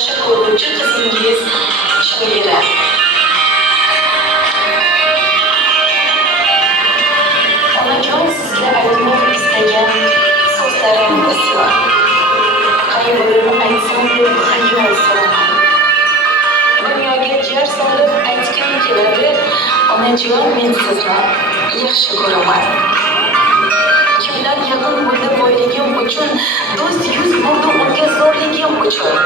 yaxshi ko'ruvchi qizingiz Shoira. Onajon sizga aytmoq istagan so'zlaringiz bor. Qayg'urini aytsam deb xayol suraman. Dunyoga jar solib aytgan keladi, onajon men sizni yaxshi ko'raman. Kimlar yaqin bo'ldi boyligim uchun, do'st yuz bo'ldi unga zo'rligim uchun.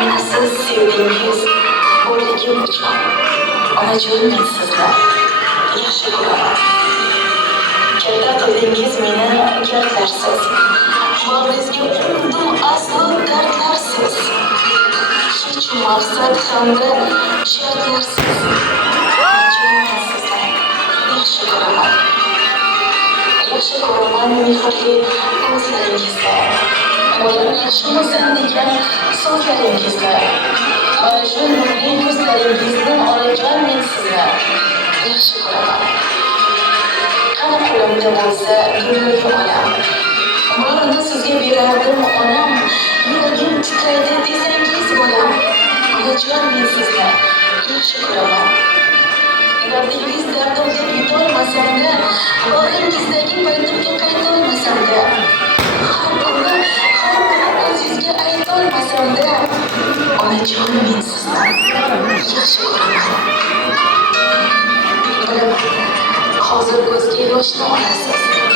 Meni siz sevdingiz borligim uchun. Onajon men sizni yaxshi ko'raman. Katta qildingiz meni gardlarsiz. Bolingizga undim aslo dardlarsiz. Hech maqsad hamda shartlarsiz. Onajon men sizni yaxshi ko'raman. Yaxshi ko'raman mehrli ko'zlaringizda. Bolam yaxshimisan degan so'zlaringizda. Mana shu nurli ko'zlaringizdan onajon men sizni yaxshi ko'raman. Qani qo'limda bo'lsa dunyoga olam. Borini sizga berardim onam. Yuragim titraydi desangiz bolam. Onajon men sizni yaxshi ko'raman. Dardingiz dardim deb yutolmasam-da, bag'ringizdagi paytimga qaytolmasam-da, har kuni o'zingizga aytolmasam-da, onajon men sizni yaxshi ko'raman. Bilaman, hozir ko'zga yoshni olasiz.